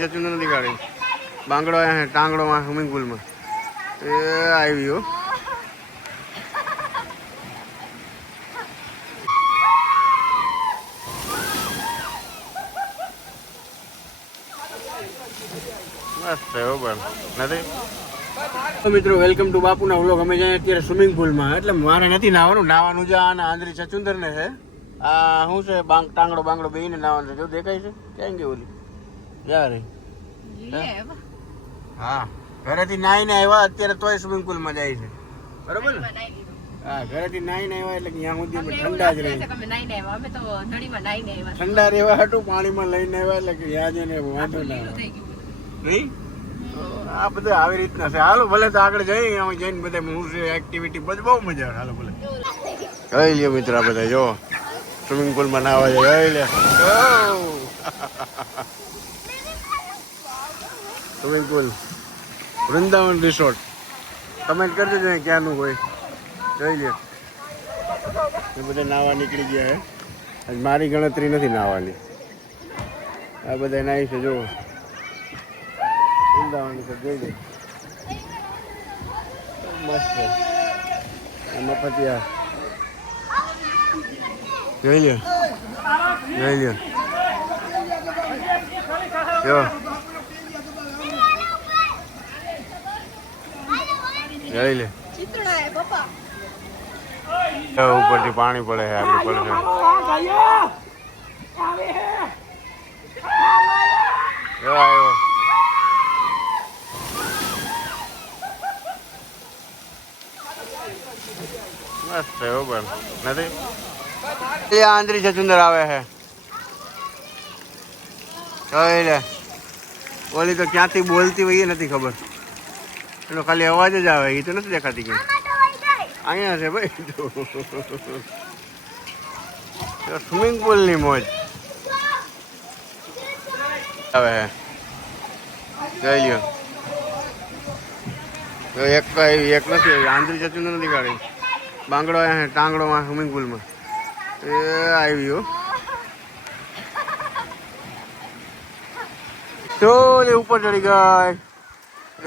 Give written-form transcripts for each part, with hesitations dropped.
જતું નથી ગાડી બાંગડો અહીંયા ટાંગડોમાં સ્વિમિંગ પુલમાં એ આવ્યો મસ્ત પણ નથી. મિત્રો વેલકમ ટુ બાપુના વ્લોગ. અમે જાય અત્યારે સ્વિમિંગ પુલમાં, એટલે મારે નથી નાવાનું છે. આ આંધ્રી છચુંદર ને છે આ શું છે ટાંગડો બાંગડો બે ને નાવાનું છે. જો દેખાય છે ક્યાં ગઈ ઓલી યાર. હા ઘરેથી નાઈને આવ્યા અત્યારે તોય સ્વિમિંગ પુલમાં જાય છે બરોબર ને. હા ઘરેથી નાઈને આવ્યા એટલે ત્યાં સુધી ઠંડા જ રહી. ઠંડા રહેવા હતું પાણીમાં લઈને આવ્યા એટલે કે ત્યાં જઈને વાંધો ના નહીં. આ બધું આવી રીતના છે. હાલો ભલે તો આગળ જઈએ અમે જઈને બધા હું છે એક્ટિવિટી બધું બહુ મજા આવે. હાલો ભલે જોઈ લ્યો મિત્ર બધા જો સ્વિમિંગ પુલમાં નાવા જાય. જોઈ લે swimming pool Vrindavan resort. Comment કરજો ને ક્યાંનું હોય. જોઈ લે એ બધા નાવા નીકળી ગયા હે. મારી ગણતરી નથી નાવાની. આ બધા નાઈ છે જો વૃંદાવન રિસોર્ટ. જોઈ લે મસ્ત મફતિયા. જોઈ લે જોઈ લે જો જોઈ લે ઉપરથી પાણી પડે છે આગળ પડે છે. મસ્ત એવું પણ નથી. આંધરી છચુંદર આવે છે. જોઈ લે ઓલી તો ક્યાંથી બોલતી હોય એ નથી ખબર. એનો ખાલી અવાજ જ આવે. એ તો નથી દેખાતી કે અહીંયા છે ભાઈ. સ્વિમિંગ પુલ ની મોજ આવે છે. જોઈ લ્યો એક નથી આંધરી છચુંદર નથી ગાડી બાંગડો અહીંયા ટાંગડોમાં સ્વિમિંગ પુલમાં એ આવ્યો. તો ઉપર ચડી ગઈ.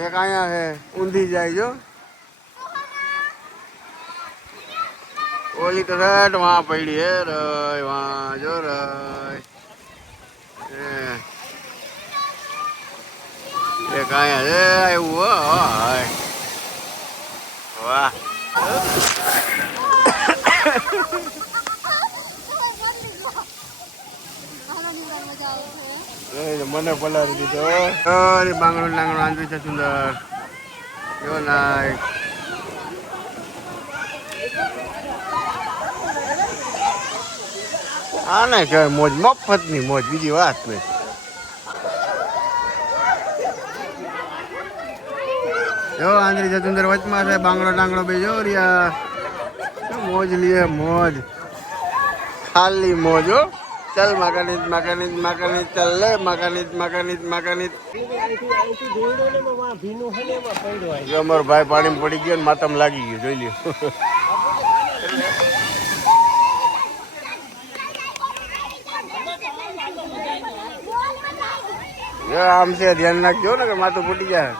એક અહીંયા છે ઊંધી જાય જો. ઓલી તો સેટ વહાં પડી હે રય વહાં જો રય. એક અહીંયા છે એવું હોય. વાહ મને પલારી દીધો. બાંગડો લાંગડો આંધળી છચુંદર એવો નાય. આ ના કહેવાય મોજ, મફત ની મોજ, બીજી વાત નહીં. જો આંધળી છચુંદર વચમાં છે. બાંગડો ટાંગડો બે જો રિયા મોજ લીએ મોજ ખાલી મોજ. હો ચલ મકાનીત મકાનીત મકાનીત ચલ લે મકાનીત મકાનીત મકાનીત. જો અમારો ભાઈ પાણીમાં પડી ગયો ને માથામાં લાગી ગયો. જોઈ લ્યો આમ છે ધ્યાન રાખજો ને કે માથું ફૂટી જાય.